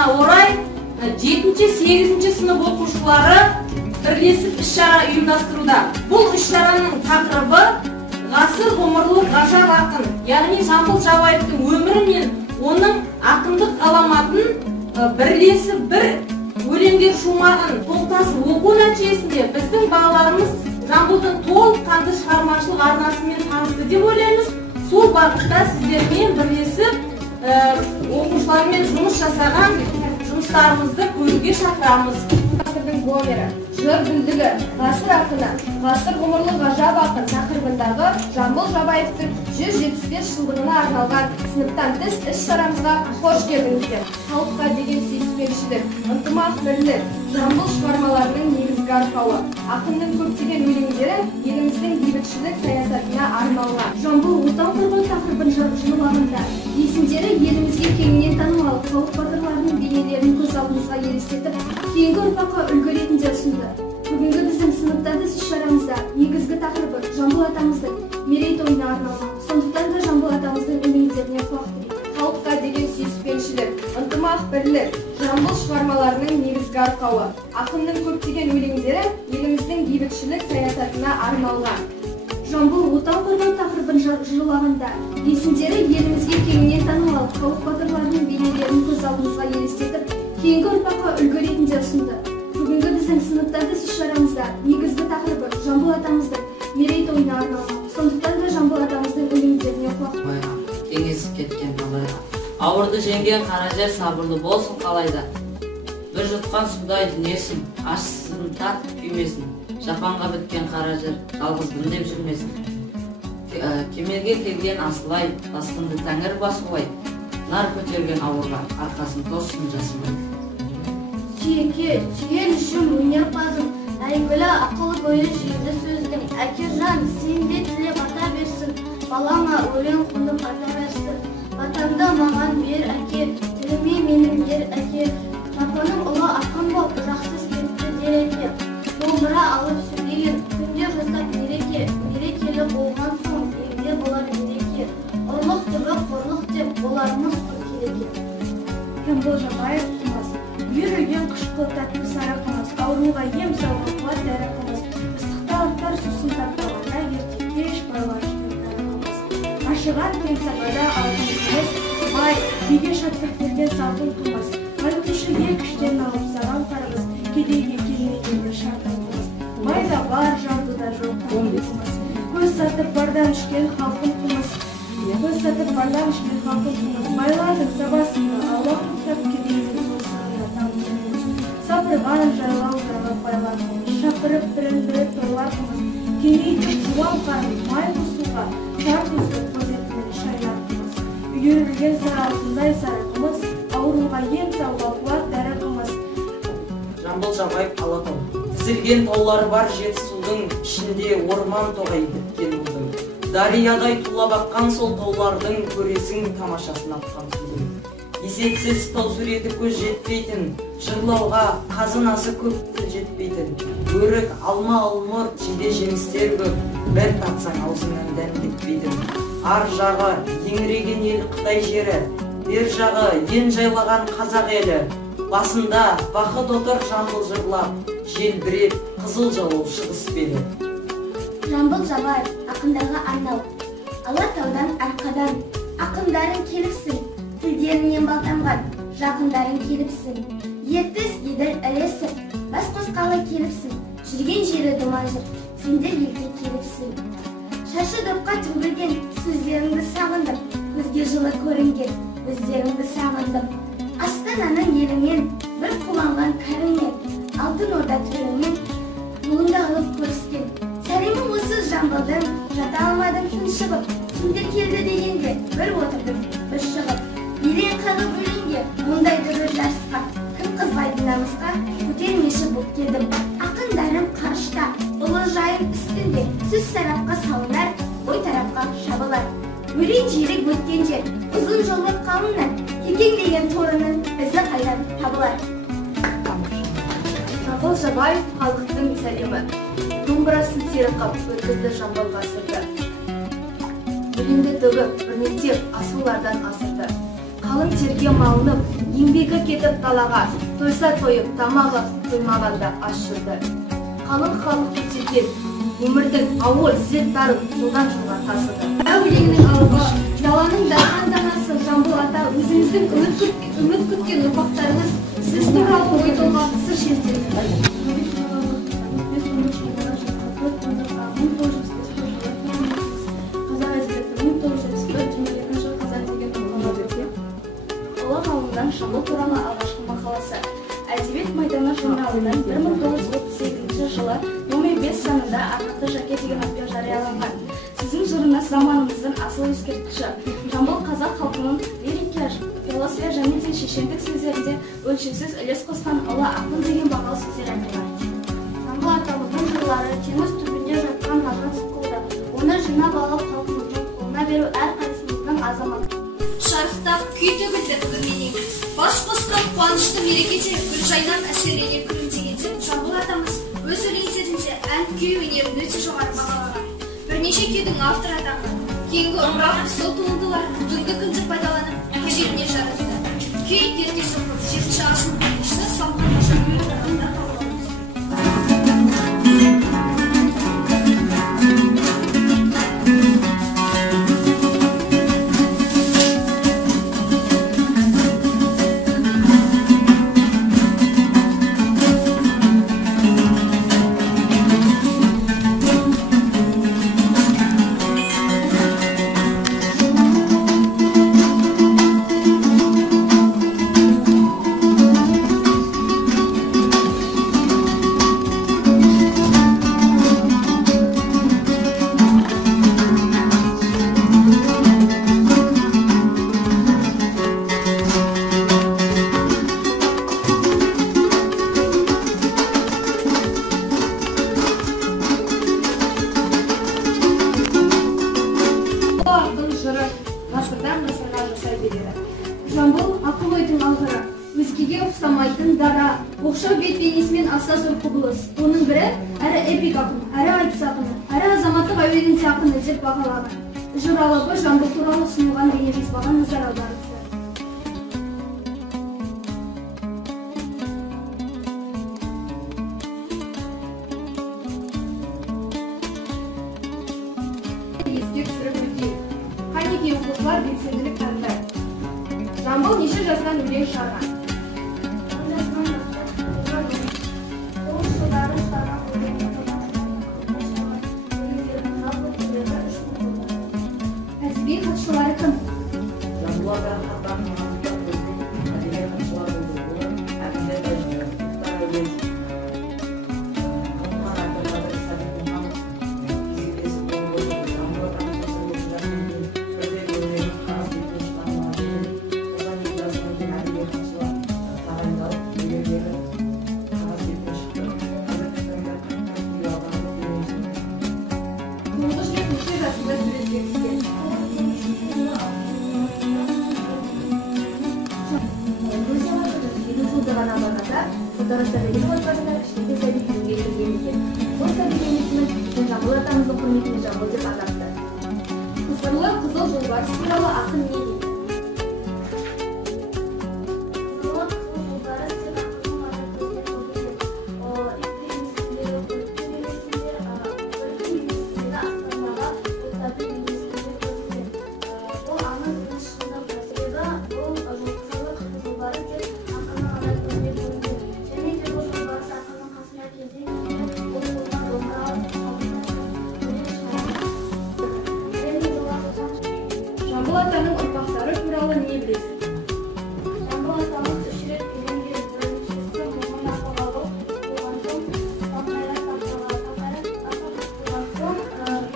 жылдығына орай 7-8 сынып оқушылары бірлесіп іс-шара ұйымдастыруда. Бұл іс-шараның тақырыбы ғасыр ғұмырлы ғажап ақын, яғни Жамбыл Жабаевтың өмірі мен оның ақындық ғаламатын бірлесіп бір өлеңдер шумағын толтасып оқу нәтижесінде біздің балаларымыз Жамбылдың толыққанды шығармашылық арнасымен танысты деп ойлаймыз. Сол бағытта сіздермен бірлесіп оқушылармен жұмыс жасаған жұмыстарымызды көруге шақырамыз. Ғасырдың гомері, жыр бүлдігі, ғасыр ақыны, ғасыр ғұмырлы ғажап ақын тақырыбындағы Жамбыл Жабаевтың 175 жылдығына арналған сыныптан тыс іс-шарамызға қош келдіңіздер. Халыққа деген сүйіспеншілік, ынтымақ бірлік, Жамбыл шығармаларының негізгі арқауы, ақынның көптеген өлеңдері еліміздің бейбітшілік саясатына арналған. Жамбыл отан қорғау тақырыбын жырлағанда есімдері елімізге кеңінен танымал халық батырларының бейнелерін көз алдымызға елестетіп, кейінгі ұрпаққа үлгі ретінде ұсынды. Бүгінгі біздің сыныптан тыс іс-шарамызда негізгі тақырыбы Жамбыл атамыздың мерейтойына арналған. Сондықтан да Жамбыл атамыздың өлеңдеріне құлақ түрейік. Халыққа деген сүйіспеншілік, ынтымақ бірлік, Жамбыл шығармаларының негізгі арқауы, ақынның көптеген өлеңдері еліміздің бейбітшілік саясатына арналған. Жамбыл отан қорғау тақырыбын жырлағанда есімдері елімізге кеңінен танымал халық батырларының бейнелерін көз алдымызға елестетіп, кейінгі ұрпаққа үлгі ретінде ұсынды. Бүгінгі біздің сыныптан тыс іс-шарамызда негізгі тақырыбы Жамбыл атамыздың мерейтойына арналған. Сондықтан да Жамбыл атамыздың өлеңдеріне құлақ түрейік. Кеңесіп кеткен талайға, ауырды жеңген қара жер сабырлы болсын қалайда. Бір жұтқан судай дүниесін, ашсын тат күймесін. Жапанға біткен қара жер жалғызбын деп жүрмесін. Кемелге келген асылай, тасқынды тәңір басуай, нар көтерген ауырға арқасын тоссын жасымай. Сүйекке, сүйен үшін өнер қазым, әйгілі ақылы көйлі жүйелі сөздің. Әкержан, сенде тілеп ата берсін, балама өлең құндып ата берсін. Батамды маған бер әке, тіліме менің ер әке. Жапаным ұлы ақын боп, жақсыз кетті дер әке. Домбыра алып сөйлеген, күнде жасап мереке, мерекелі болған соң, елде болар мереке. Ұрлық түбі қорлық деп, боларымыз құр келеке. Жамбыл Жабаев тұмас, үйірілген қышқыл тәтті сары қымыз, ауруға ем салғы қуат дәрі қымыз, ыстықта аттар сусын тартпағанда ерте кеш байлар жүрген қымыз. Ашыған кең сапада алтын қымыз, бай, биге шаттық берген салқын қымыз, қайтушы ек іштен алып саған қарымыз, кедейге келмегенде шартын қымыз. Байда бар, жанды да жоқ қымыз, көз сатып бардан ішкен халқын қымыз, көз сатып бардан ішкен халқын қымыз, байладың сабасыны, Аллах құттап кедейдің көзсіні тамсыз. Сапырған жайлау жағы байлар қымыз, шақырып бірін-бірі тойлар қымыз, кемейді жуан қарын, май қосуға, шар көзді қозетімен шайлар қымыз. Үйірілген сары алтындай сары қымыз, ауруға ем салға қуат дәрі қымыз. Жамбыл Жабаев Алатау. Тізілген таулары бар жетісудың ішінде орман тоғай біткен ұлдың. Дариядай тулап аққан сол таулардың көресің тамашасын атқан судың. Есепсіз тау суреті көз жетпейтін, жырлауға қазынасы көп тіл жетпейтін. Өрік, алма, алмұрт, жиде жемістер көп, бір татсаң аузыңнан дәм кетпейтін. Ар жағы еңіреген ел Қытай жері, бер жағы ен жайлаған қазақ елі. Басында бақыт отыр Жамбыл жырлап, желбіреп қызыл жалау шығыс белі. Жамбыл Жабаев ақындарға арнау. Алатаудан арқадан ақындарың келіпсің, тілдерінен балтанған жақындарың келіпсің. Ертіс еділ іресіп, бас қосқалы келіпсің, жүрген жері думан жыр, сендер елге келіпсің. Шашы допқа төгілген сөздеріңді сағындым, көзге жылы көрінген өздеріңді сағындым. Астананың елінен бір қуанған кәріңмен, алтын орда төріңмен мұңды алып көріскен. Сәлемім осы Жамбылдың, жата алмадым күн шығып, сендер келді дегенде бір отырдым, бір шығып. Ерен қағып өлеңге, мұндай дүрлі жарысқа, кім қызбайды намысқа, көтермеші боп келдім. Ақындарым қарышта, ұлы жайын үстінде, сөз сарапқа салынар, ой тарапқа шабылар. Өлең жүйрік өткен жер, ұзын жолы қамынан, кекеңдеген торының ізі қайдан табылар. Жамбыл Жабаев халықтың сәлемі. Домбырасын серіқап өткізді Жамбыл ғасырды. Өлеңді төгіп, өрнектеп, асулардан асырды. қалың терге малынып, еңбегі кетіп далаға, тойса тойып, тамағы тоймағанда аш жүрді. Қалың халық көтерген, өмірдің ауыр зет дарып, жылдан жылға тасыды. Өлеңнің алғы, даланың дархан данасы Жамбыл ата, өзіміздің үміт күткен ұрпақтарымыз, сіз туралы ой толғап сыр шертеді. Жамбыл туралы алғашқы мақаласы. Әдебиет майданы журналынан 1938 жылы номер 5 санында Арнақты Жаке деген атпен жарияланған. Сіздің жырыңыз заманымыздың асыл ескерткіші. Жамбыл қазақ халқының лирика, философия және де шешендік сөздерінде өлшеусіз үлес қосқан ұлы ақын деген бағалы сөздер айтылған. Жамбыл атамыздың жырлары теңіз түбінде жатқан ғажап сықылды. Оны жинап алып халқымыздың қолына беру әрқайсымыздың азаматы. Шарықтап күй төгілді көменен, бас қосқан қуанышты мерекеде гүлжайнап әсерлене күлімдегенде Жамбыл атамыз өз өлеңдерінде ән күй өнерін өте жоғары бағалаған. Бірнеше күйдің авторы атанған. Кейінгі ұрпақ сол туындылар бүгінгі күнде пайдаланып көшетіне жаратты. Күй ерте соқыр 7-ші ғасырдың көшесі Салман Машанның тарихында табылады. Жамбыл ақыл ойдың алғыры, өзгеге ұқсамайтын дара, оқшау бет бейнесімен аса зор құбылыс. Оның бірі әрі эпик ақын, әрі айтыс ақыны, әрі азаматтық әуенінде ақыны деп бағалаған. Жыр алыбы Жамбыл туралы ұсынылған бейнежазбаға назар аударылды. Еске түсіріп өтейік. Қанекей оқушылар белсенділік танытады. Жамбыл неше жазған өлең шығарған? Әдеби хатшылары кім? Жамбыл атаның хаттарының әдеби хатшылары болды. Әкімдер Жамбыл атамыздың құрметіне Жамбыл деп атапты. Қызырлы қызыл жолбарыс туралы ақын не дейді? Жамбыл атаның ұрпақтары туралы не білесіз? Жамбыл атамыз үш рет үйленген, біріншісі Момын Апағалы болған соң, Тақайрат болған соң,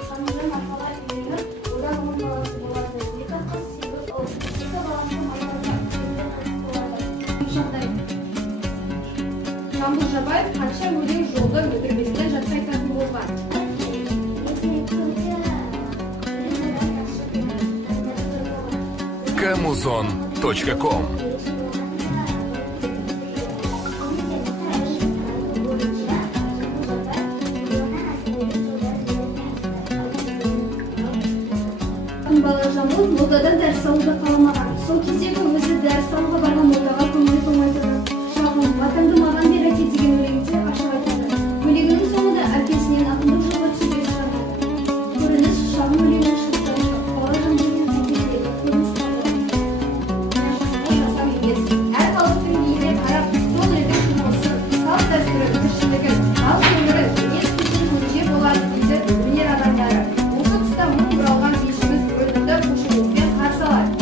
Қанжан Апаға үйленіп, одан 10 баласы болады. 2 қыз, 8 ұл. 2 баласы Жамбыл Жабаев қанша өлең жолды өтірместен жатқа айтатын болған? Kamuzon.com Бала Жамбыл молдадан дәріс алуды қаламаған. Сол кездегі өзі дәріс алуға барған молдаға көңілі толмайтыны. Шағым, ватанды маған бер әке деген өлеңде ашық айтады. Өлеңінің соңында әкесінен ақындық жолға түсуге сұрады. Көрініс шағым өлеңінің шыққан бала жамбылдың әкесіндегі көрініс қалды. Жасам емес. Әр халықтың бейіне қарап, сол елдің тұрмысы, салт дәстүрі, тіршілігін, халық өмірін, мінез-құлқын көруге болады дейді өнер адамдары. Осы тұста мың бұралған бишіміз өтінді қошеметпен қарсы алады.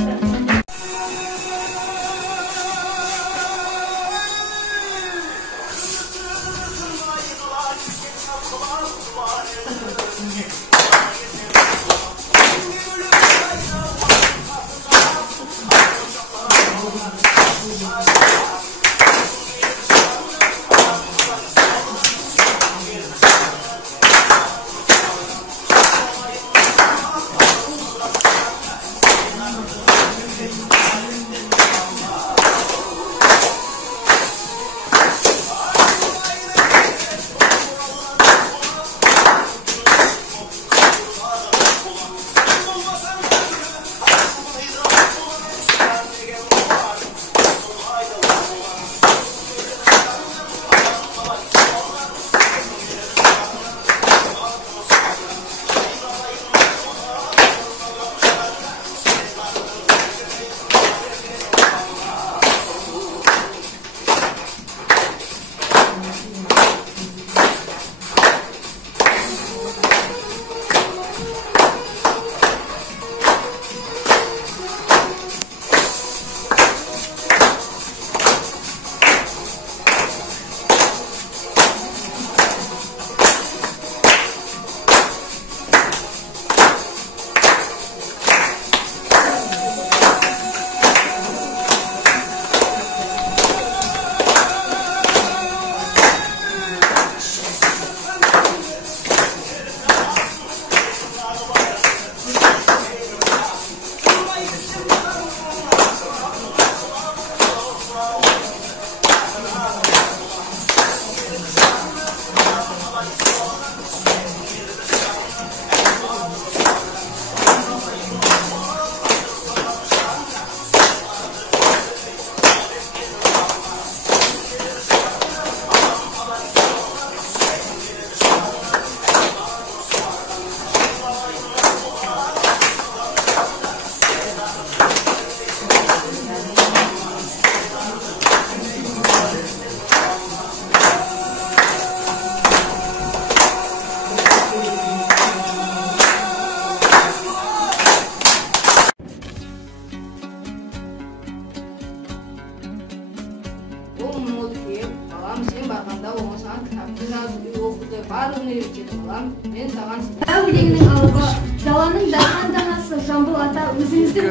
Өлеңінің алғы, даланың дархан данасы Жамбыл ата өзіңіздің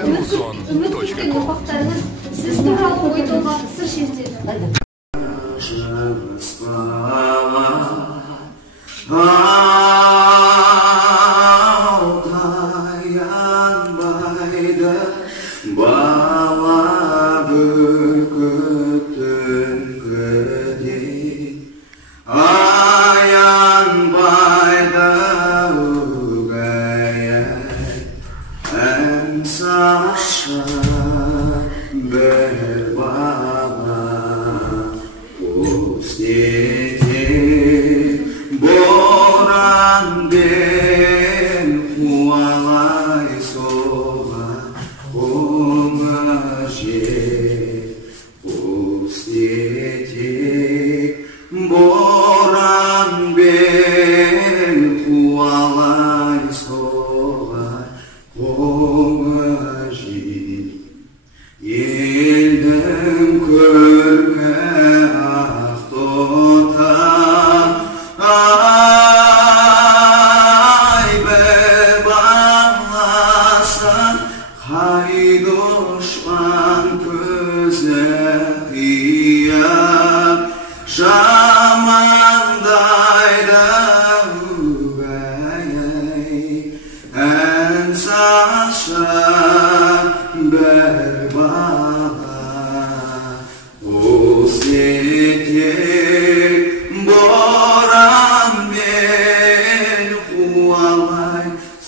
үміт күткен ұрпақтарыңыз сіз туралы ой толғап сыр шертеді.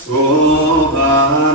Sogar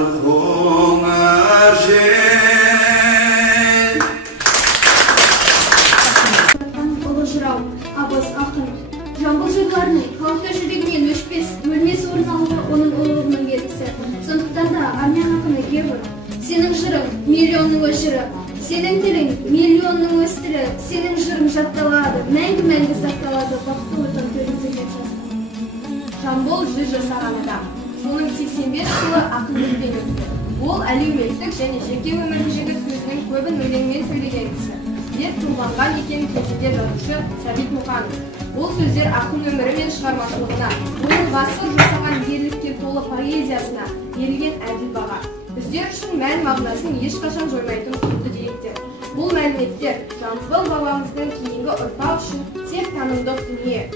миллионның өшірі. Сенің тілің миллионның өз тілі. Сенің жырың жатталады, мәңгі сақталады. Бақытты отан төріңізге деп жазды. Жамбыл 100 жасаған адам. Соның 85 жылы ақындықпен өтті. Ол әлеуметтік және жеке өмірдегі сөзінің көбін өлеңмен сөйлеген кісі. Деп тұлғанған екен кезінде жазушы Сәбит Мұқанов. Ол сөздер ақын өмірі мен шығармашылығына, оның ғасыр жасаған ерлікке толы поэзиясына берілген әділ баға. Біздер үшін мән мағынасын ешқашан жоймайтын құнды деректер. Бұл мәліметтер Жамбыл бабамыздың кейінгі ұрпақ үшін тек танымдық дүние.